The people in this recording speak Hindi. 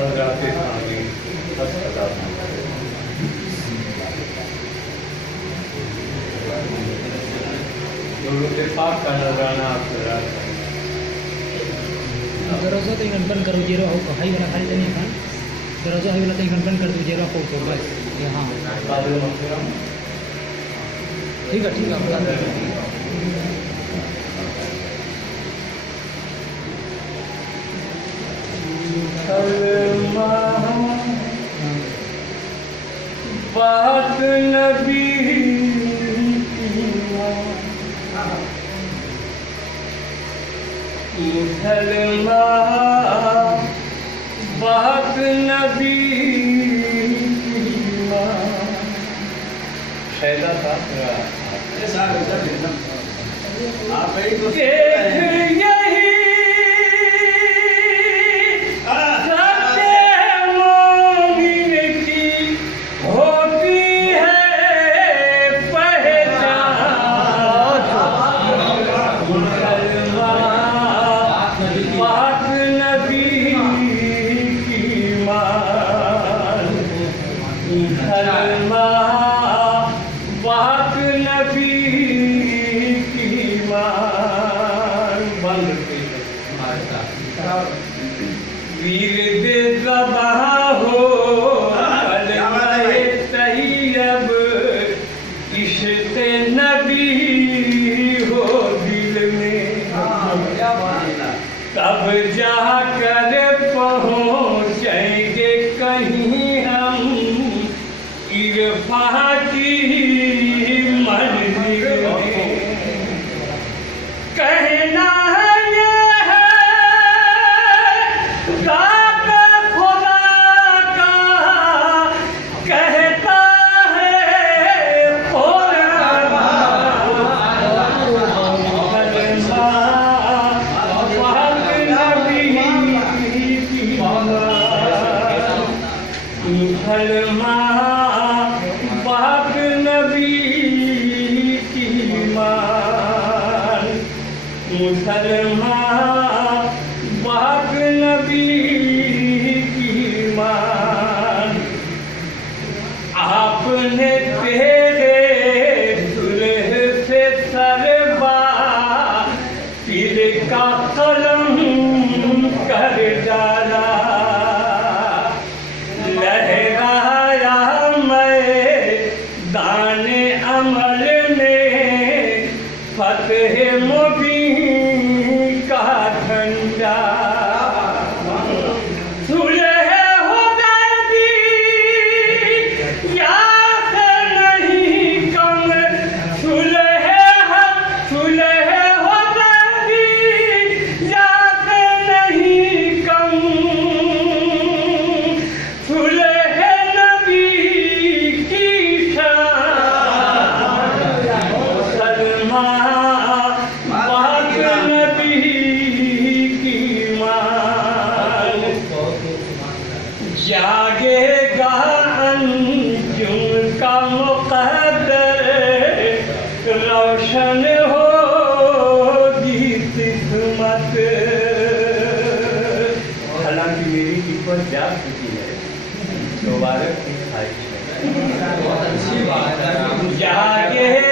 भद्राते स्वामी गुरु कृपा का नजराना आपका दरवाजा तो इवन बंद करो जीरो हाई वाला खाली नहीं है दरवाजा हाई वाला तो इवन बंद कर दो जीरो को बस यहाँ ठीक है बात नबी मुसलमान बात नबी शैदा आप वीर दे हो सही अब इश्क़ नबी हो दिल में तब जाकर पहुँचेंगे कहीं हम इरफा की मंजिल में कहना बात नबी की मान मुसलमान बात नबी की मान आपने तेरे सुलह से सरबा पीर का कलम कर डाला दाने अमल में फतेह मुबीन का झंडा सुलह हुदैबी याद नहीं कम सुलह हुदैबी याद नहीं कम जागेगा अंजुम का मुक़द्दर रोशन होगी किस्मत हालांकि मेरी किस्मत जाग चुकी है दोबारा की ख्वाहिश है जागे